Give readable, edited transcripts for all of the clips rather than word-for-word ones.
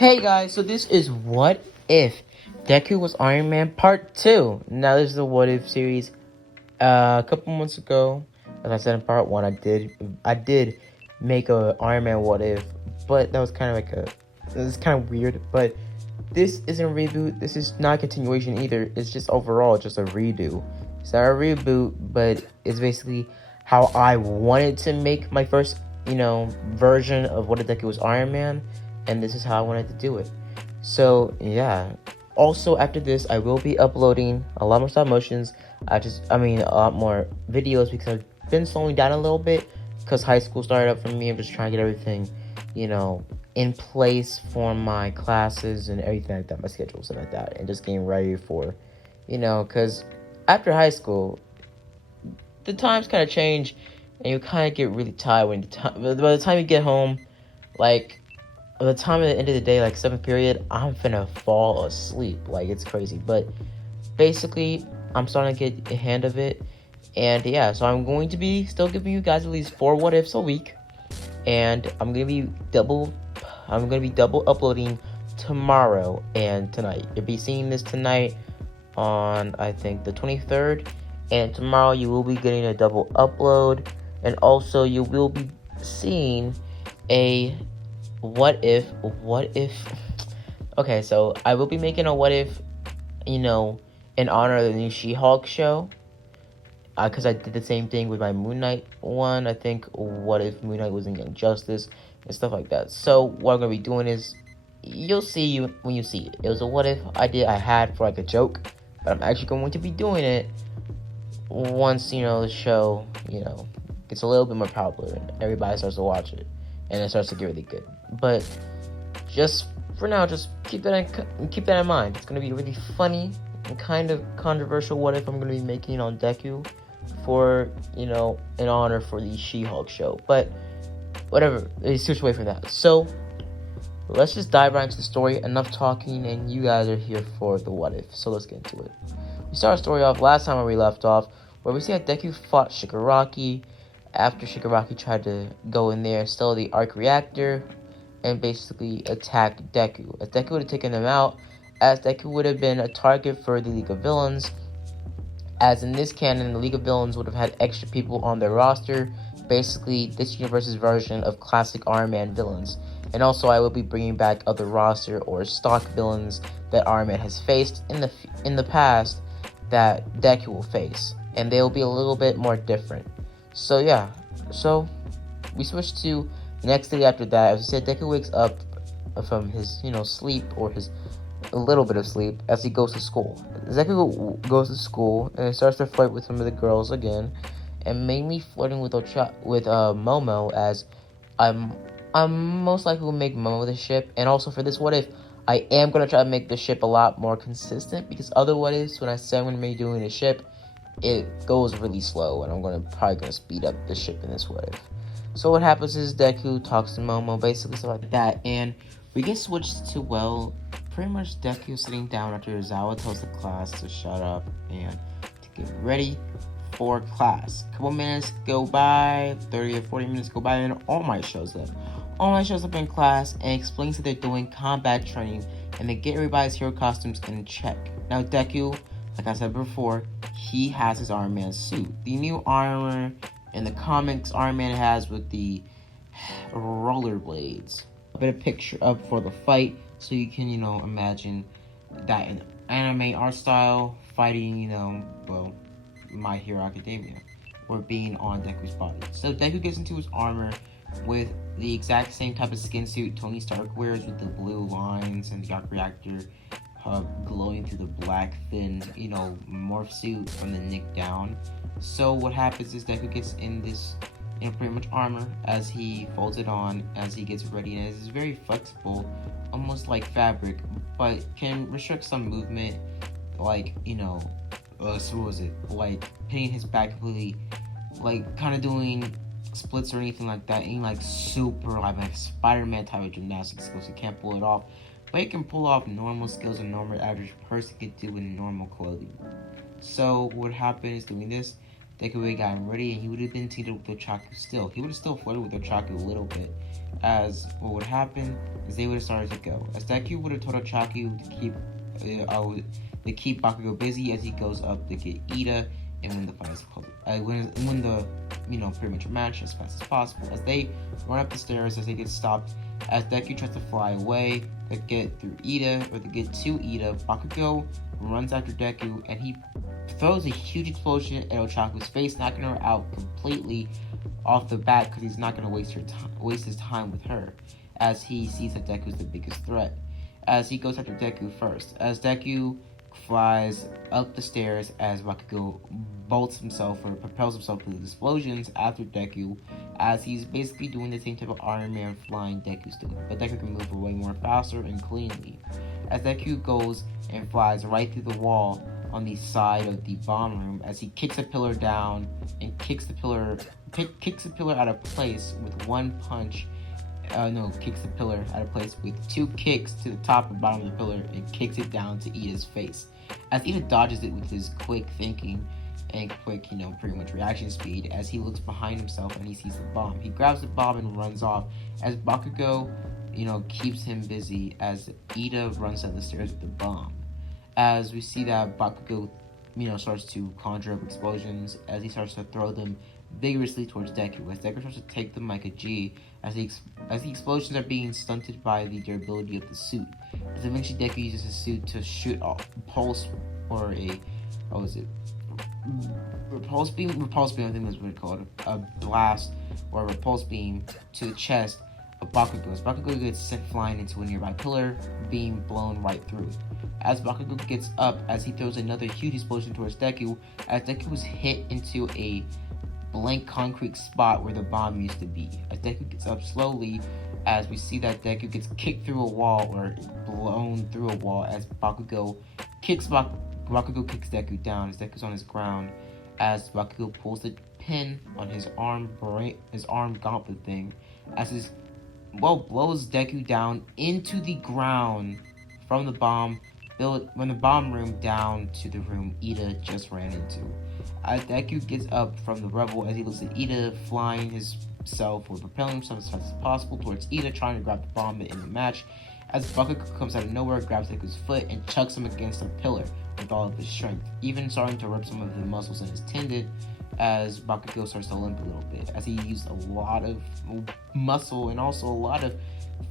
Hey guys, so this is What If Deku was Iron Man Part 2. Now this is the What If series. A couple months ago, as I said in Part 1, I did make a Iron Man What If, but that was kind of kind of weird, but this isn't a reboot, this is not a continuation either, it's just overall just a redo. It's not a reboot, but it's basically how I wanted to make my first, version of What If Deku was Iron Man, and this is how I wanted to do it. So yeah. Also after this, I will be uploading a lot more stop motions. A lot more videos because I've been slowing down a little bit because high school started up for me. I'm just trying to get everything, in place for my classes and everything like that, my schedules and like that, and just getting ready for, because after high school, the times kind of change, and you kind of get really tired by the time you get home, like, by the time at the end of the day, like 7th period, I'm finna fall asleep. Like, it's crazy. But basically, I'm starting to get a hand of it. And yeah, so I'm going to be still giving you guys at least 4 what ifs a week. And I'm gonna be double uploading tomorrow and tonight. You'll be seeing this tonight on, I think, the 23rd. And tomorrow you will be getting a double upload. And also you will be seeing a what if. Okay, so I will be making a what if, in honor of the new She-Hulk show. Because I did the same thing with my Moon Knight one. I think, what if Moon Knight was in Young Justice and stuff like that. So what I'm going to be doing is, you'll see when you see it. It was a what if I had for like a joke. But I'm actually going to be doing it once, the show, gets a little bit more popular and everybody starts to watch it. And it starts to get really good. But just for now, just keep that in mind. It's going to be really funny and kind of controversial what if I'm going to be making on Deku for, in honor for the She-Hulk show. But whatever, let's switch away from that. So let's just dive right into the story. Enough talking, and you guys are here for the what if. So let's get into it. We start our story off last time where we left off, where we see that Deku fought Shigaraki after Shigaraki tried to go in there, steal the arc reactor, and basically attack Deku. As Deku would have taken them out, as Deku would have been a target for the League of Villains, as in this canon, the League of Villains would have had extra people on their roster, basically this universe's version of classic Iron Man villains. And also I will be bringing back other roster or stock villains that Iron Man has faced in the past that Deku will face, and they will be a little bit more different. So yeah, so we switch to the next day after that. As we said, Deku wakes up from his, sleep, or his a little bit of sleep, as he goes to school. Deku goes to school and starts to flirt with some of the girls again, and mainly flirting with Momo, as I'm most likely will make Momo the ship. And also for this what if, I am gonna try to make the ship a lot more consistent, because other what ifs, when I say I'm gonna be doing a ship, it goes really slow, and I'm probably gonna speed up the ship in this what if. So what happens is Deku talks to Momo, basically stuff like that, and we get switched to, pretty much Deku sitting down after Izawa tells the class to shut up and to get ready for class. A couple minutes go by, 30 or 40 minutes go by, and All Might shows up. All Might shows up in class and explains that they're doing combat training, and they get everybody's hero costumes in check. Now Deku, like I said before, he has his Iron Man suit. The new armor in the comics Iron Man has with the rollerblades. A bit of picture up for the fight, so you can, imagine that in anime art style, fighting, My Hero Academia, or being on Deku's body. So Deku gets into his armor with the exact same type of skin suit Tony Stark wears, with the blue lines and the arc reactor glowing through the black thin, morph suit from the neck down. So what happens is Deku gets in this, pretty much armor as he folds it on, as he gets ready, and it's very flexible, almost like fabric, but can restrict some movement, like, so what was it, like hitting his back completely, like kind of doing splits or anything like that, ain't like super like Spider-Man type of gymnastics skills. He can't pull it off, but he can pull off normal skills a normal average person could do in normal clothing. So what happened is, doing this, Deku would have gotten ready, and he would have been teamed up with Ochaku still. He would have still flirted with Ochaku a little bit, as what would happen is they would have started to go. As Deku would have told Ochaku to keep Bakugo busy as he goes up to get Ida and win the fight win the pretty much match as fast as possible. As they run up the stairs, as they get stopped, as Deku tries to fly away to get through Ida or to get to Ida, Bakugo runs after Deku and he throws a huge explosion at Ochaku's face, knocking her out completely off the bat because he's not going to waste his time with her, as he sees that Deku's the biggest threat. As he goes after Deku first, as Deku flies up the stairs as Bakugo bolts himself or propels himself to the explosions after Deku, as he's basically doing the same type of Iron Man flying Deku's doing, but Deku can move way more faster and cleanly. As Deku goes and flies right through the wall on the side of the bomb room, as he kicks a pillar down and kicks the pillar out of place with one punch. Kicks the pillar out of place with two kicks to the top and bottom of the pillar and kicks it down to Ida's face. As Ida dodges it with his quick thinking and quick, pretty much reaction speed, as he looks behind himself and he sees the bomb. He grabs the bomb and runs off as Bakugo, keeps him busy as Ida runs down the stairs with the bomb. As we see that Bakugo, starts to conjure up explosions as he starts to throw them vigorously towards Deku, as Deku starts to take them like a G, as the explosions are being stunted by the durability of the suit. As eventually Deku uses his suit to shoot a pulse or repulse beam, I think that's what it's called, a blast or a repulse beam to the chest of Bakugo. As Bakugo gets sent flying into a nearby pillar, being blown right through it. As Bakugo gets up, as he throws another huge explosion towards Deku, as Deku was hit into a blank concrete spot where the bomb used to be. As Deku gets up slowly, as we see that Deku gets kicked through a wall or blown through a wall, as Bakugo kicks Deku down as Deku's on his ground, as Bakugo pulls the pin on his arm gauntlet thing, as blows Deku down into the ground from the bomb room down to the room Ida just ran into. As Deku gets up from the rubble, as he looks at Ida flying himself or propelling himself as fast as possible towards Ida, trying to grab the bomb in the match, as Bakugo comes out of nowhere, grabs Deku's foot and chucks him against a pillar with all of his strength, even starting to rip some of the muscles in his tendon, as Bakugo starts to limp a little bit, as he used a lot of muscle and also a lot of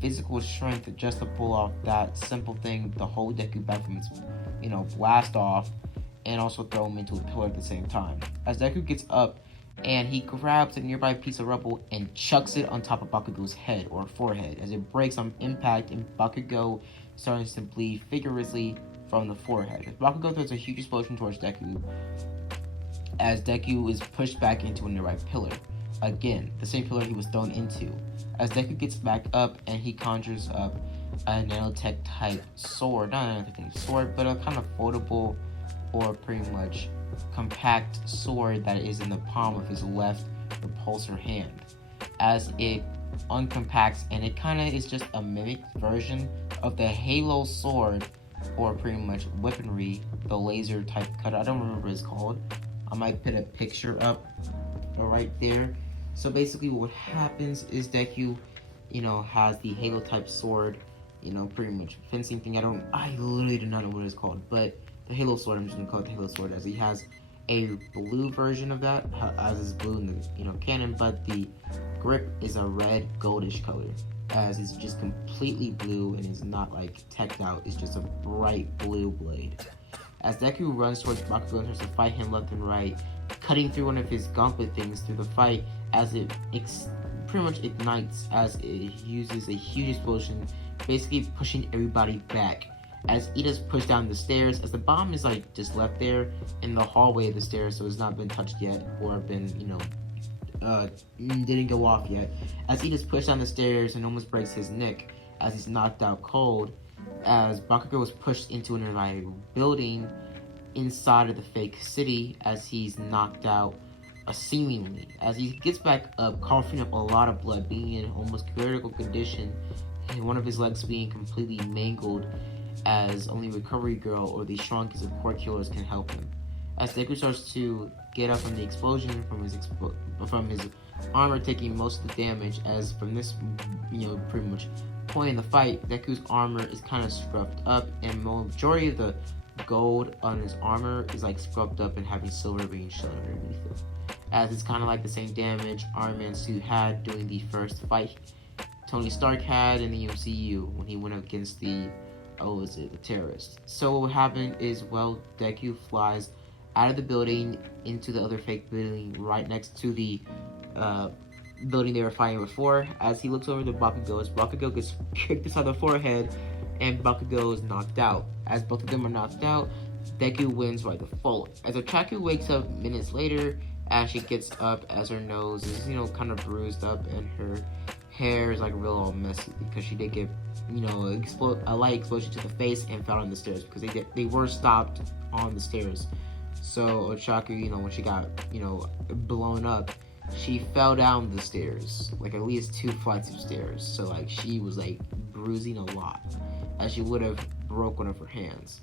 physical strength just to pull off that simple thing to hold Deku back from his, blast off, and also throw him into a pillar at the same time. As Deku gets up, and he grabs a nearby piece of rubble and chucks it on top of Bakugo's head or forehead, as it breaks on impact, and Bakugo starts to bleed vigorously from the forehead. As Bakugo throws a huge explosion towards Deku, as Deku is pushed back into a nearby pillar. Again, the same pillar he was thrown into. As Deku gets back up and he conjures up a nanotech type sword, not a nanotech type sword, but a kind of foldable or pretty much compact sword that is in the palm of his left repulsor hand. As it uncompacts, and it kind of is just a mimic version of the Halo sword, or pretty much weaponry, the laser type cutter. I don't remember what it's called. I might put a picture up right there. So basically what happens is Deku, has the Halo type sword, pretty much fencing thing. I literally do not know what it's called, but the Halo sword, I'm just gonna call it the Halo sword, as he has a blue version of that, as is blue in the canon, but the grip is a red goldish color, as it's just completely blue and is not like teched out. It's just a bright blue blade. As Deku runs towards Bakugo and starts to fight him left and right, cutting through one of his gauntlet things through the fight, as it pretty much ignites, as it uses a huge explosion, basically pushing everybody back. As Ida's pushed down the stairs, as the bomb is just left there in the hallway of the stairs, so it's not been touched yet or been didn't go off yet. As Ida's pushed down the stairs and almost breaks his neck, as he's knocked out cold, as Bakugo was pushed into a nearby building inside of the fake city, as he's knocked out seemingly. As he gets back up, coughing up a lot of blood, being in almost critical condition, and one of his legs being completely mangled, as only Recovery Girl or the strongest of core killers can help him. As Deku starts to get up from the explosion from his armor taking most of the damage, as from this, pretty much point in the fight, Deku's armor is kind of scrubbed up, and majority of the gold on his armor is like scrubbed up and having silver being shown underneath it. As it's kind of like the same damage Iron Man's suit had during the first fight Tony Stark had in the MCU when he went up against the terrorists. So what happened is, Deku flies out of the building into the other fake building right next to the building they were fighting before. As he looks over to Bakugo gets kicked inside the forehead, and Bakugo is knocked out. As both of them are knocked out, Deku wins by default. As Ochaku wakes up minutes later, as she gets up, as her nose is, kind of bruised up, and her hair is like real all messy because she did get, a light explosion to the face and fell on the stairs because they were stopped on the stairs. So Ochaku, when she got, blown up, she fell down the stairs, like at least 2 flights of stairs. So like she was like bruising a lot, as she would have broke one of her hands.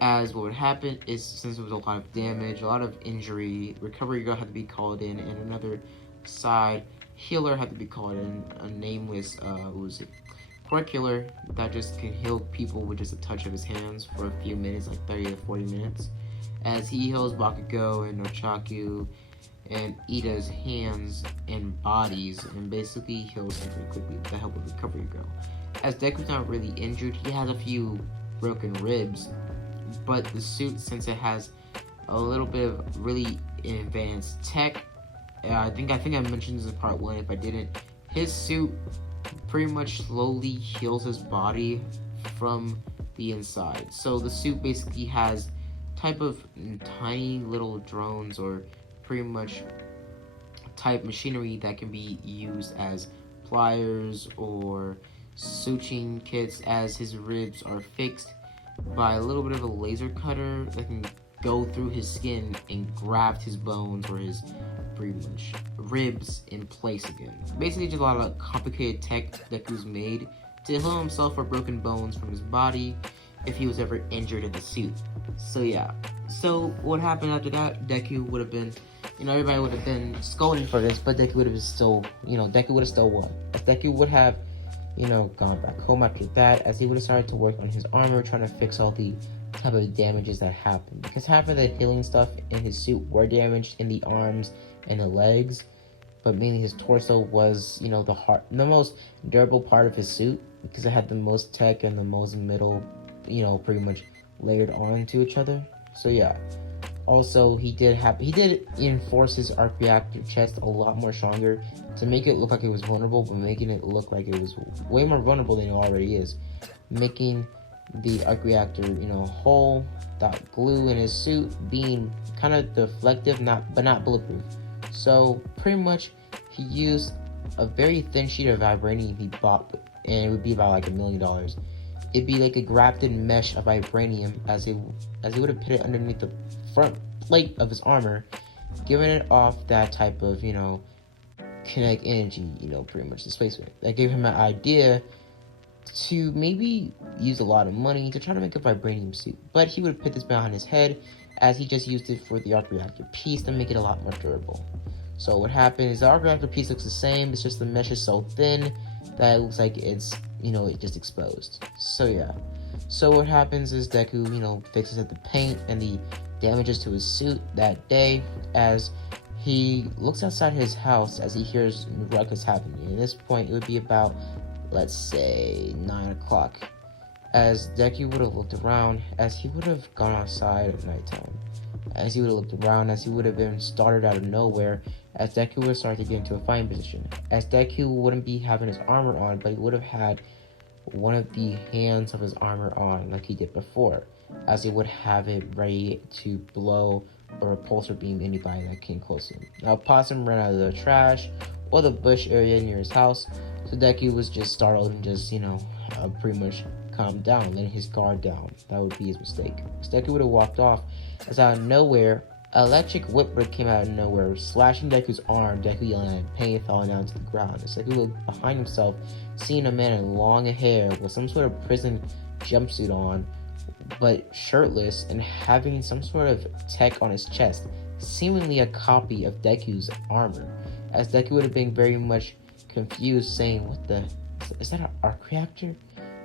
As what would happen is, since there was a lot of damage, a lot of injury, recovery girl had to be called in, and another side healer had to be called in, a nameless, quirk healer that just can heal people with just a touch of his hands for a few minutes, like 30 to 40 minutes. As he heals Bakugo and Ochaku and Ida's hands and bodies, and basically heals them pretty quickly with the help of Recovery Girl. As Deku's not really injured, he has a few broken ribs, but the suit, since it has a little bit of really advanced tech, I think I mentioned this in part 1, if I didn't, his suit pretty much slowly heals his body from the inside. So the suit basically has type of tiny little drones, or pretty much type machinery that can be used as pliers or suturing kits, as his ribs are fixed by a little bit of a laser cutter that can go through his skin and graft his bones or his pretty much ribs in place again. Basically just a lot of complicated tech Deku's made to heal himself for broken bones from his body if he was ever injured in the suit. So yeah. So what happened after that, Deku would have been, everybody would have been scolding for this, but Deku would have still, Deku would have still won. As Deku would have, gone back home after that, as he would have started to work on his armor, trying to fix all the type of damages that happened. Because half of the healing stuff in his suit were damaged in the arms and the legs, but mainly his torso was, the most durable part of his suit, because it had the most tech and the most middle, pretty much layered onto each other. So yeah. Also, he did enforce his arc reactor chest a lot more stronger to make it look like it was vulnerable, but making it look like it was way more vulnerable than it already is, making the arc reactor, hole, that glue in his suit being kind of deflective, but not bulletproof. So pretty much he used a very thin sheet of vibranium he bought, and it would be about like $1 million. It'd be like a grafted mesh of vibranium, as he would have put it underneath the front plate of his armor, giving it off that type of, kinetic energy, pretty much displacement. That gave him an idea to maybe use a lot of money to try to make a vibranium suit. But he would have put this behind his head, as he just used it for the arc reactor piece to make it a lot more durable. So what happened is the arc reactor piece looks the same, it's just the mesh is so thin that it looks like it's, it just exposed. So yeah. So what happens is Deku, fixes up the paint and the damages to his suit that day, as he looks outside his house as he hears ruckus happening. And at this point, it would be about, let's say, 9 o'clock. As Deku would have looked around, as he would have gone outside at nighttime. As he would have looked around, as he would have been started out of nowhere, as Deku would have started to get into a fighting position. As Deku wouldn't be having his armor on, but he would have had one of the hands of his armor on like he did before, as he would have it ready to blow or repulsor beam anybody that came close to him. Now Possum ran out of the trash or the bush area near his house, so Deku was just startled and just, pretty much calmed down, letting his guard down. That would be his mistake. As Deku would have walked off, as out of nowhere, an electric whip came out of nowhere, slashing Deku's arm, Deku yelling in pain, falling down to the ground. As Deku looked behind himself, seeing a man in long hair with some sort of prison jumpsuit on, but shirtless and having some sort of tech on his chest, seemingly a copy of Deku's armor, as Deku would have been very much confused, saying, "What the? Is that an arc reactor?"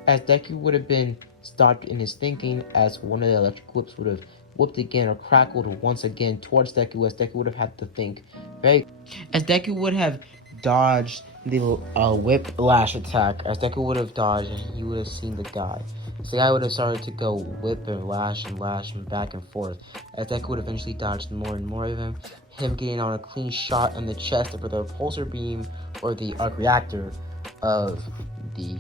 As Deku would have been stopped in his thinking, as one of the electric whips would have whipped again or crackled once again towards Deku, as Deku would have had to think very. As Deku would have dodged the whip-lash attack, as Deku would have dodged, and he would have seen the guy. So the guy would have started to go whip and lash and back and forth, as Deku would eventually dodge more and more of him getting on a clean shot on the chest for the repulsor beam or the arc reactor of the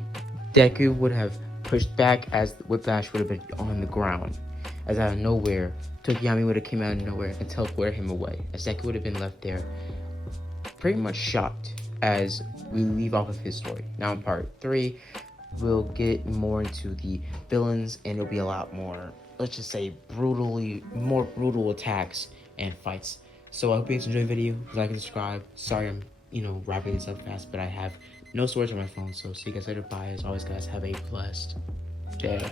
Deku would have pushed back as Whiplash would have been on the ground. As out of nowhere, Tokiyami would have came out of nowhere and teleported him away, as Deku would have been left there pretty much shocked as we leave off of his story. Now in part 3, we'll get more into the villains, and it'll be a lot more, let's just say, more brutal attacks and fights. So I hope you guys enjoyed the video. Like and subscribe. Sorry I'm, wrapping this up fast, but I have no storage on my phone. So see you guys later. Bye. As always, guys, have a blessed day.